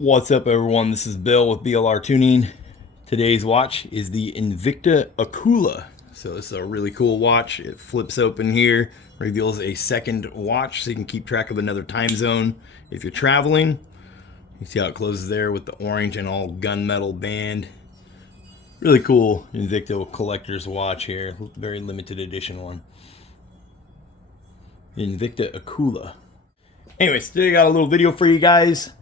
What's up, everyone? This is Bill with BLR Tuning. Today's watch is the Invicta Akula. So this is a really cool watch. It flips open here, reveals a second watch so you can keep track of another time zone if you're traveling. You see how it closes there with the orange and all gunmetal band. Really cool Invicta collector's watch here. Very limited edition one. Invicta Akula. Anyways, today I got a little video for you guys.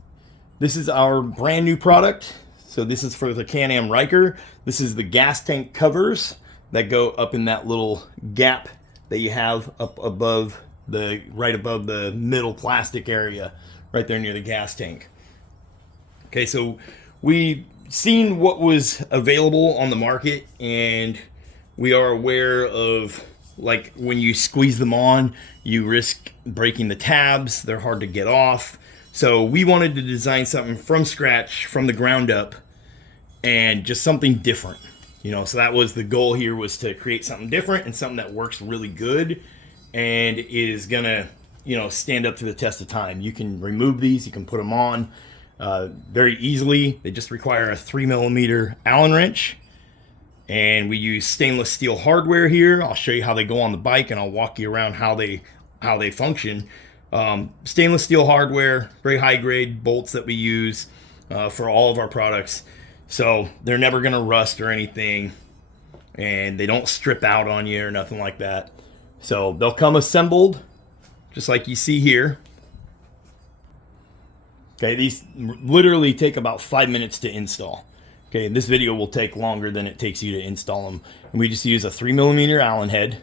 This is our brand new product. So this is for the Can-Am Riker. This is the gas tank covers that go up in that little gap that you have up above right above the middle plastic area, right there near the gas tank. Okay, so we seen what was available on the market, and we are aware of, like, when you squeeze them on, you risk breaking the tabs. They're hard to get off. So we wanted to design something from scratch, from the ground up, and just something different. So that was the goal here, was to create something different and something that works really good and is gonna, stand up to the test of time. You can remove these, you can put them on very easily. They just require a 3mm Allen wrench, and we use stainless steel hardware here. I'll show you how they go on the bike, and I'll walk you around how they function. Stainless steel hardware, very high grade bolts that we use for all of our products, so they're never gonna rust or anything, and they don't strip out on you or nothing like that. So they'll come assembled just like you see here. Okay, these literally take about 5 minutes to install. Okay, this video will take longer than it takes you to install them, and we just use a 3mm Allen head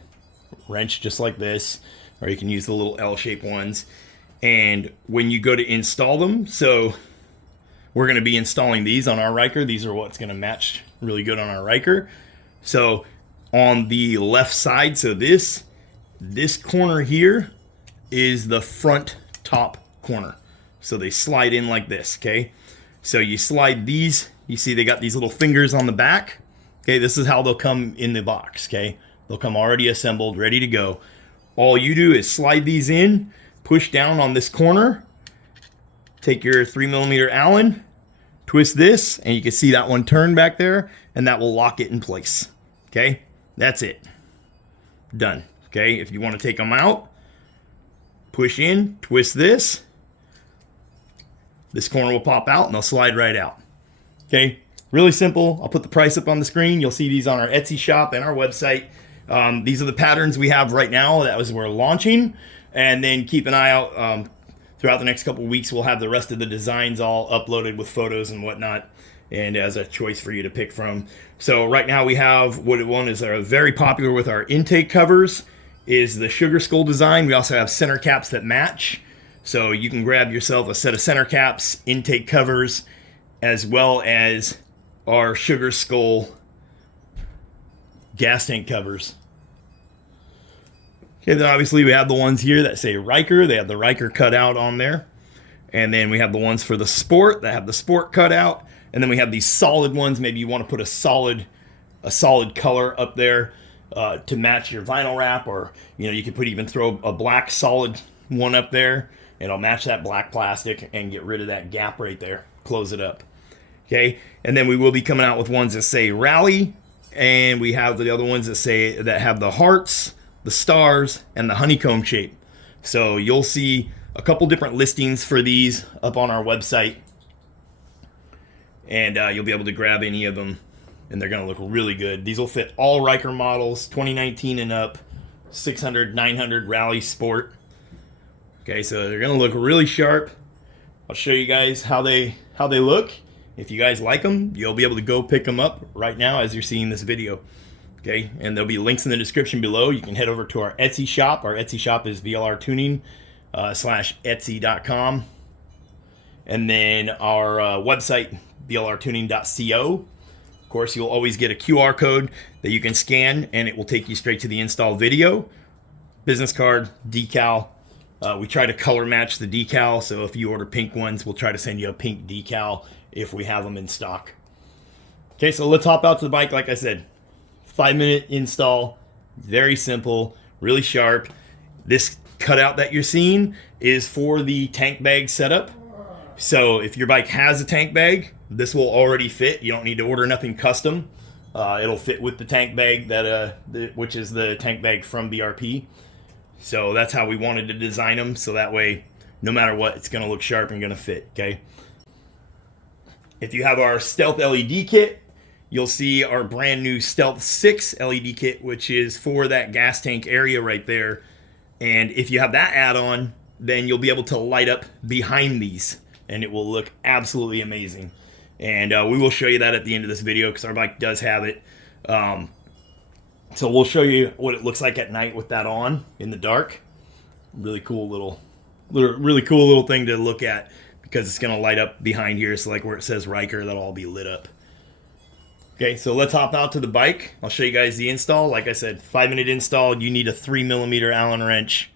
wrench just like this, or you can use the little L-shaped ones. And when you go to install them, so we're going to be installing these on our Ryker. These are what's going to match really good on our Ryker. So on the left side, so this corner here is the front top corner. So they slide in like this, okay? So you slide these, you see they got these little fingers on the back. Okay, this is how they'll come in the box, okay? They'll come already assembled, ready to go. All you do is slide these in, push down on this corner, take your 3mm Allen, twist this, and you can see that one turn back there, and that will lock it in place. Okay, that's it. Done. Okay, if you want to take them out, push in, twist this corner will pop out, and they'll slide right out. Okay, really simple. I'll put the price up on the screen. You'll see these on our Etsy shop and our website. These are the patterns we have right now that we're launching, and then keep an eye out throughout the next couple of weeks. We'll have the rest of the designs all uploaded with photos and whatnot, and as a choice for you to pick from. So right now we have what one is very popular with our intake covers is the sugar skull design. We also have center caps that match, so you can grab yourself a set of center caps, intake covers, as well as our sugar skull gas tank covers. Okay, then obviously we have the ones here that say Ryker. They have the Ryker cut out on there. And then we have the ones for the sport that have the sport cut out. And then we have these solid ones. Maybe you want to put a solid color up there to match your vinyl wrap, or you could even throw a black solid one up there, and it'll match that black plastic and get rid of that gap right there. Close it up. Okay, and then we will be coming out with ones that say Rally, and we have the other ones that have the hearts, the stars, and the honeycomb shape. So you'll see a couple different listings for these up on our website, and you'll be able to grab any of them, and they're going to look really good. These will fit all Ryker models, 2019 and up, 600, 900 Rally Sport. Okay, so they're going to look really sharp. I'll show you guys how they look. If you guys like them, you'll be able to go pick them up right now as you're seeing this video. Okay, and there'll be links in the description below. You can head over to our Etsy shop. Our Etsy shop is BLRTUNING /Etsy.com. And then our website, BLRTUNING.co. Of course, you'll always get a QR code that you can scan, and it will take you straight to the install video, business card, decal. We try to color match the decal, so if you order pink ones, we'll try to send you a pink decal if we have them in stock. Okay, so let's hop out to the bike. Like I said, 5-minute install, very simple, really sharp. This cutout that you're seeing is for the tank bag setup. So if your bike has a tank bag, this will already fit. You don't need to order nothing custom. It'll fit with the tank bag which is the tank bag from BRP. So that's how we wanted to design them. So that way, no matter what, it's going to look sharp and going to fit. Okay. If you have our Stealth LED kit, you'll see our brand new Stealth 6 LED kit, which is for that gas tank area right there. And if you have that add-on, then you'll be able to light up behind these, and it will look absolutely amazing. And we will show you that at the end of this video because our bike does have it. So we'll show you what it looks like at night with that on in the dark. Really cool little thing to look at because it's going to light up behind here. So like where it says Ryker, that'll all be lit up. Okay, so let's hop out to the bike. I'll show you guys the install. Like I said, 5-minute install. You need a 3mm Allen wrench.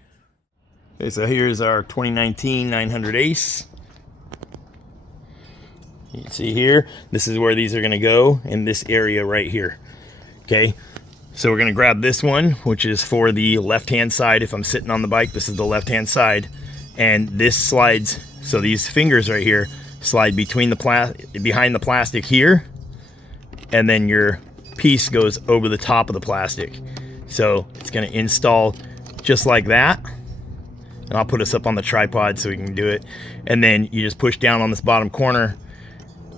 Okay, so here's our 2019 900 Ace. You can see here, this is where these are going to go in this area right here. Okay, so we're going to grab this one, which is for the left-hand side. If I'm sitting on the bike, this is the left-hand side. And this slides, so these fingers right here slide between behind the plastic here. And then your piece goes over the top of the plastic. So it's going to install just like that. And I'll put us up on the tripod so we can do it. And then you just push down on this bottom corner,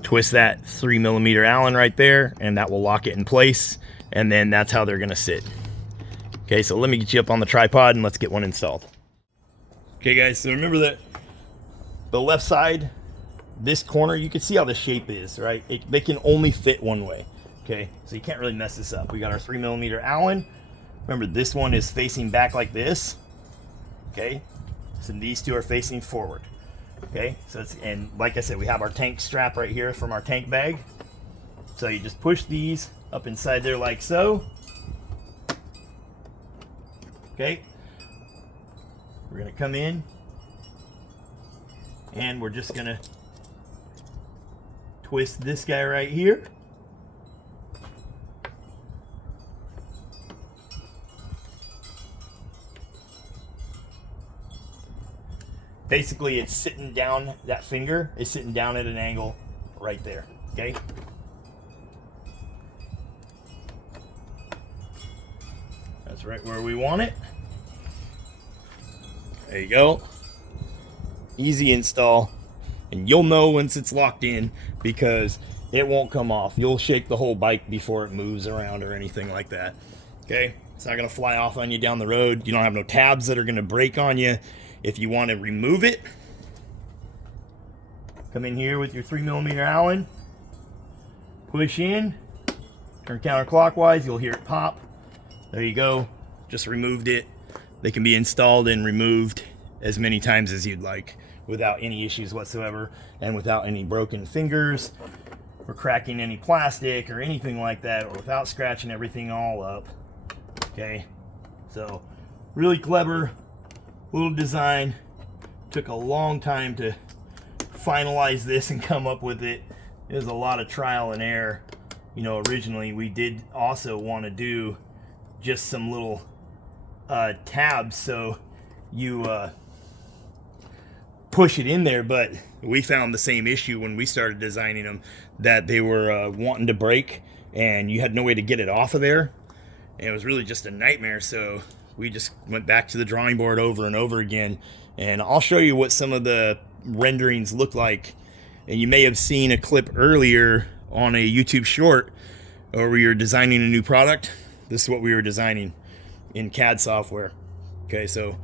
twist that 3mm Allen right there, and that will lock it in place. And then that's how they're going to sit. Okay, so let me get you up on the tripod and let's get one installed. Okay guys, so remember that the left side, this corner, you can see how the shape is, right? They can only fit one way. Okay, so you can't really mess this up. We got our 3mm Allen. Remember, this one is facing back like this. Okay, so these two are facing forward. Okay, so and like I said, we have our tank strap right here from our tank bag. So you just push these up inside there like so. Okay, we're gonna come in and we're just gonna twist this guy right here. Basically, it's sitting down, that finger is sitting down at an angle right there, okay? That's right where we want it. There you go. Easy install. And you'll know once it's locked in because it won't come off. You'll shake the whole bike before it moves around or anything like that, okay? It's not gonna fly off on you down the road. You don't have no tabs that are gonna break on you. If you want to remove it, come in here with your 3mm Allen, push in, turn counterclockwise, you'll hear it pop. There you go, just removed it. They can be installed and removed as many times as you'd like without any issues whatsoever and without any broken fingers or cracking any plastic or anything like that, or without scratching everything all up. Okay, so really clever little design. Took a long time to finalize this and come up with it. It was a lot of trial and error. You know, originally we did also want to do just some little tabs so you push it in there, but we found the same issue when we started designing them, that they were wanting to break and you had no way to get it off of there, and it was really just a nightmare. So we just went back to the drawing board over and over again, and I'll show you what some of the renderings look like. And you may have seen a clip earlier on a YouTube short where we were designing a new product. This is what we were designing in CAD software. Okay, so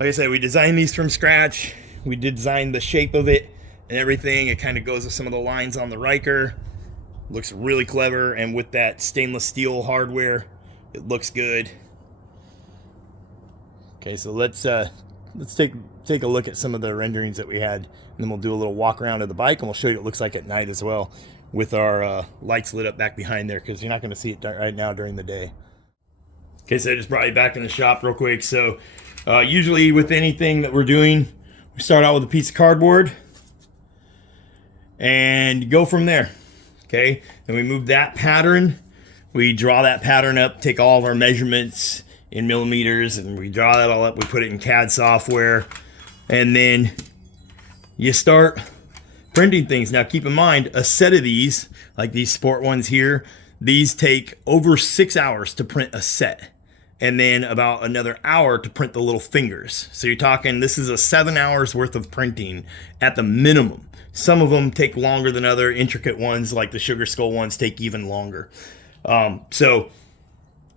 like I said, we designed these from scratch. We did design the shape of it and everything. It kind of goes with some of the lines on the Ryker. Looks really clever, and with that stainless steel hardware, it looks good. Okay, so let's take a look at some of the renderings that we had, and then we'll do a little walk around of the bike, and we'll show you what it looks like at night as well, with our lights lit up back behind there, because you're not going to see it right now during the day. Okay, so I just brought you back in the shop real quick. So usually with anything that we're doing, we start out with a piece of cardboard and go from there. Okay, then we move that pattern. We draw that pattern up, take all of our measurements in millimeters, and we draw that all up. We put it in CAD software, and then you start printing things. Now keep in mind, a set of these, like these sport ones here, these take over 6 hours to print a set, and then about another hour to print the little fingers. So you're talking, this is a 7 hours worth of printing at the minimum. Some of them take longer than other intricate ones, like the Sugar Skull ones take even longer. So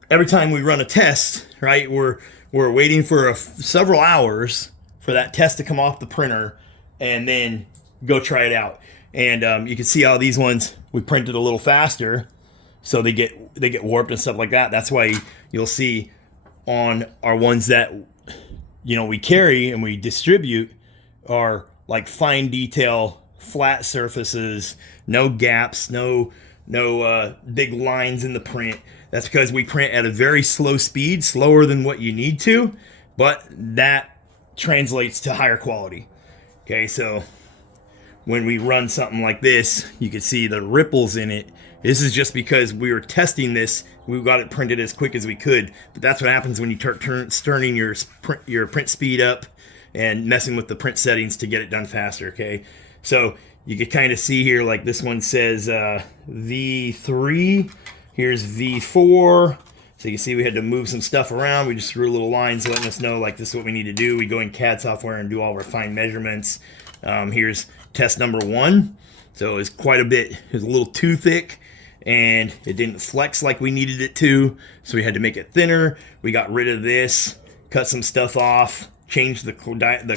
every time we run a test, right, we're waiting for several hours for that test to come off the printer, and then go try it out. And you can see how these ones we printed a little faster, so they get warped and stuff like that. That's why you'll see on our ones that, you know, we carry and we distribute are like fine detail, flat surfaces, no gaps, no big lines in the print. That's because we print at a very slow speed, slower than what you need to, but that translates to higher quality. Okay, so when we run something like this, you can see the ripples in it. This is just because we were testing this. We got it printed as quick as we could, but that's what happens when you turning your print speed up and messing with the print settings to get it done faster. Okay, so you can kind of see here, like this one says V3. Here's V4. So you can see we had to move some stuff around. We just drew little lines letting us know, like, this is what we need to do. We go in CAD software and do all of our fine measurements. Here's test number 1. So it's quite a bit. It was a little too thick, and it didn't flex like we needed it to. So we had to make it thinner. We got rid of this, cut some stuff off, changed the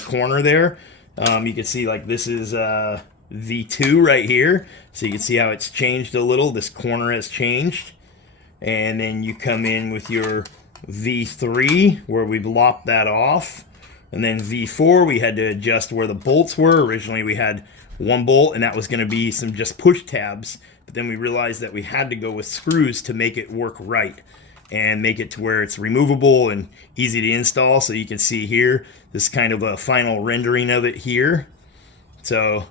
corner there. You can see, like, this is V2 right here. So you can see how it's changed a little. This corner has changed. And then you come in with your V3 where we lopped that off. And then V4, we had to adjust where the bolts were. Originally we had one bolt, and that was going to be some just push tabs. But then we realized that we had to go with screws to make it work right and make it to where it's removable and easy to install. So you can see here, this is kind of a final rendering of it here. So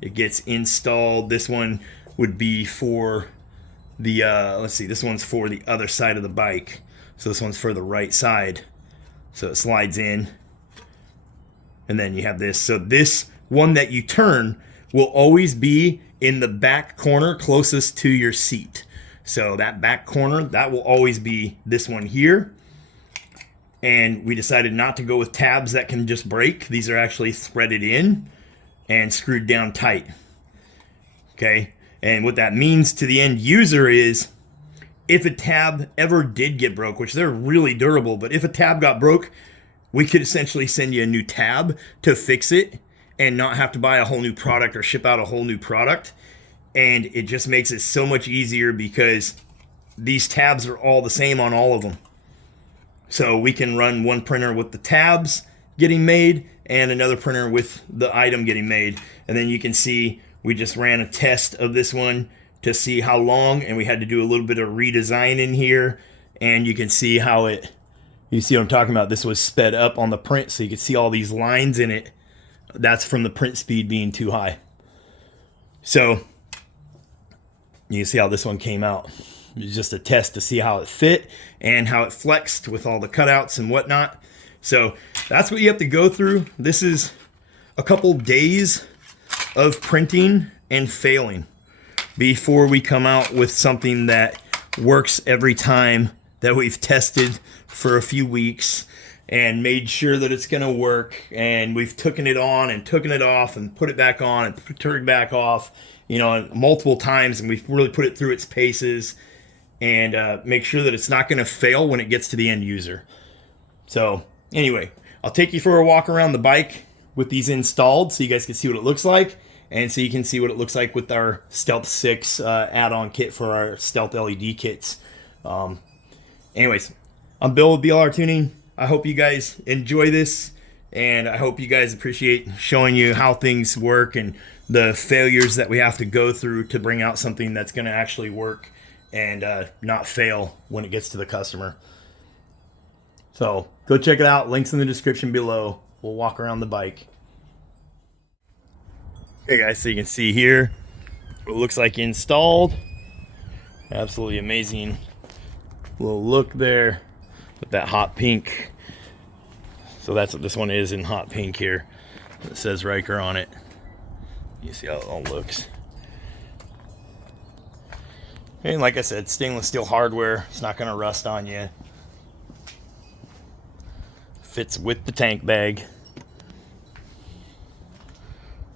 it gets installed. This one would be for the, let's see, this one's for the other side of the bike. So this one's for the right side. So it slides in. And then you have this. So this one that you turn will always be in the back corner closest to your seat. So that back corner, that will always be this one here. And we decided not to go with tabs that can just break. These are actually threaded in and screwed down tight. Okay, and what that means to the end user is, if a tab ever did get broke, which they're really durable, but if a tab got broke, we could essentially send you a new tab to fix it and not have to buy a whole new product or ship out a whole new product. And it just makes it so much easier because these tabs are all the same on all of them. So we can run one printer with the tabs getting made and another printer with the item getting made. And then you can see we just ran a test of this one to see how long, and we had to do a little bit of redesign in here. And you can see how it, you see what I'm talking about? This was sped up on the print, so you can see all these lines in it. That's from the print speed being too high. So you can see how this one came out. It was just a test to see how it fit and how it flexed with all the cutouts and whatnot. So that's what you have to go through. This is a couple days of printing and failing before we come out with something that works every time, that we've tested for a few weeks and made sure that it's going to work. And we've taken it on and taken it off and put it back on and turned it back off, you know, multiple times. And we've really put it through its paces and make sure that it's not going to fail when it gets to the end user. So anyway, I'll take you for a walk around the bike with these installed so you guys can see what it looks like. And so you can see what it looks like with our Stealth 6 add-on kit for our Stealth LED kits. Anyways, I'm Bill with BLR Tuning. I hope you guys enjoy this, and I hope you guys appreciate showing you how things work and the failures that we have to go through to bring out something that's going to actually work and not fail when it gets to the customer. So go check it out. Links in the description below. We'll walk around the bike. Okay guys, so you can see here what it looks like installed. Absolutely amazing little look there with that hot pink. So that's what this one is, in hot pink here. It says Ryker on it. You see how it all looks. And like I said, stainless steel hardware. It's not going to rust on you. Fits with the tank bag.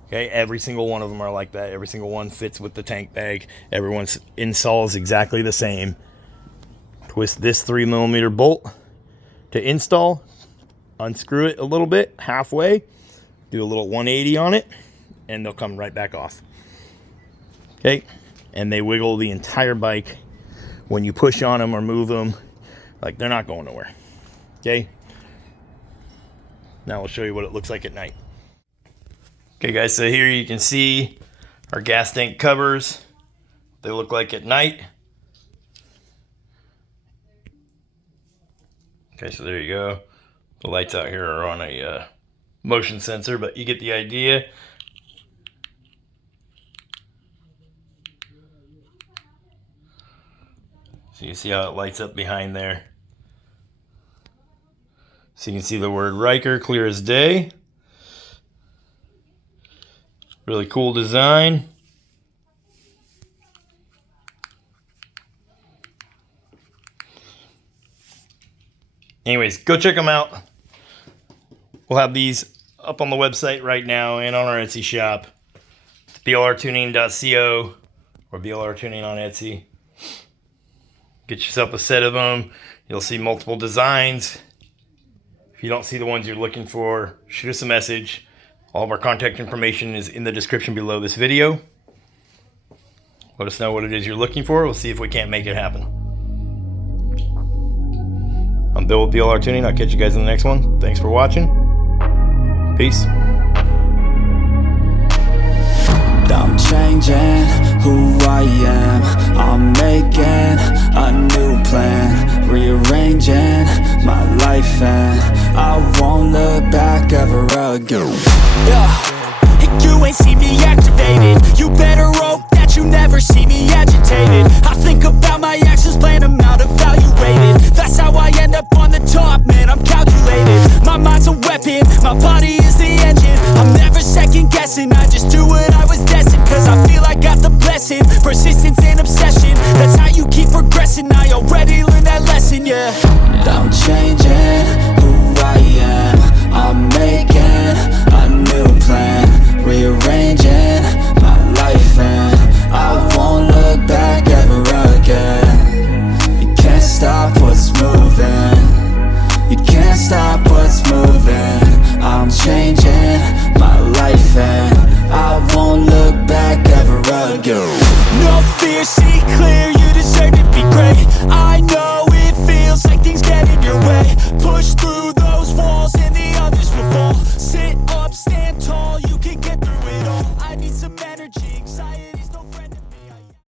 Okay, every single one of them are like that. Every single one fits with the tank bag. Everyone's install is exactly the same. Twist this 3mm bolt to install. Unscrew it a little bit, halfway. Do a little 180 on it, and they'll come right back off. Okay, and they wiggle the entire bike when you push on them or move them. Like, they're not going nowhere. Okay, now I'll show you what it looks like at night. Okay guys, so here you can see our gas tank covers. They look like at night. Okay, so there you go. The lights out here are on a motion sensor, but you get the idea. So you see how it lights up behind there. So you can see the word Ryker clear as day. Really cool design. Anyways, go check them out. We'll have these up on the website right now and on our Etsy shop. It's BLRTUNING.TECH or BLRTuning on Etsy. Get yourself a set of them. You'll see multiple designs. If you don't see the ones you're looking for, shoot us a message. All of our contact information is in the description below this video. Let us know what it is you're looking for. We'll see if we can't make it happen. I'm Bill with BLR Tuning. I'll catch you guys in the next one. Thanks for watching. Peace. I'm changing who I am. I'm making a new plan, rearranging my life, and I won't look back ever again. Yeah, you ain't see me activated.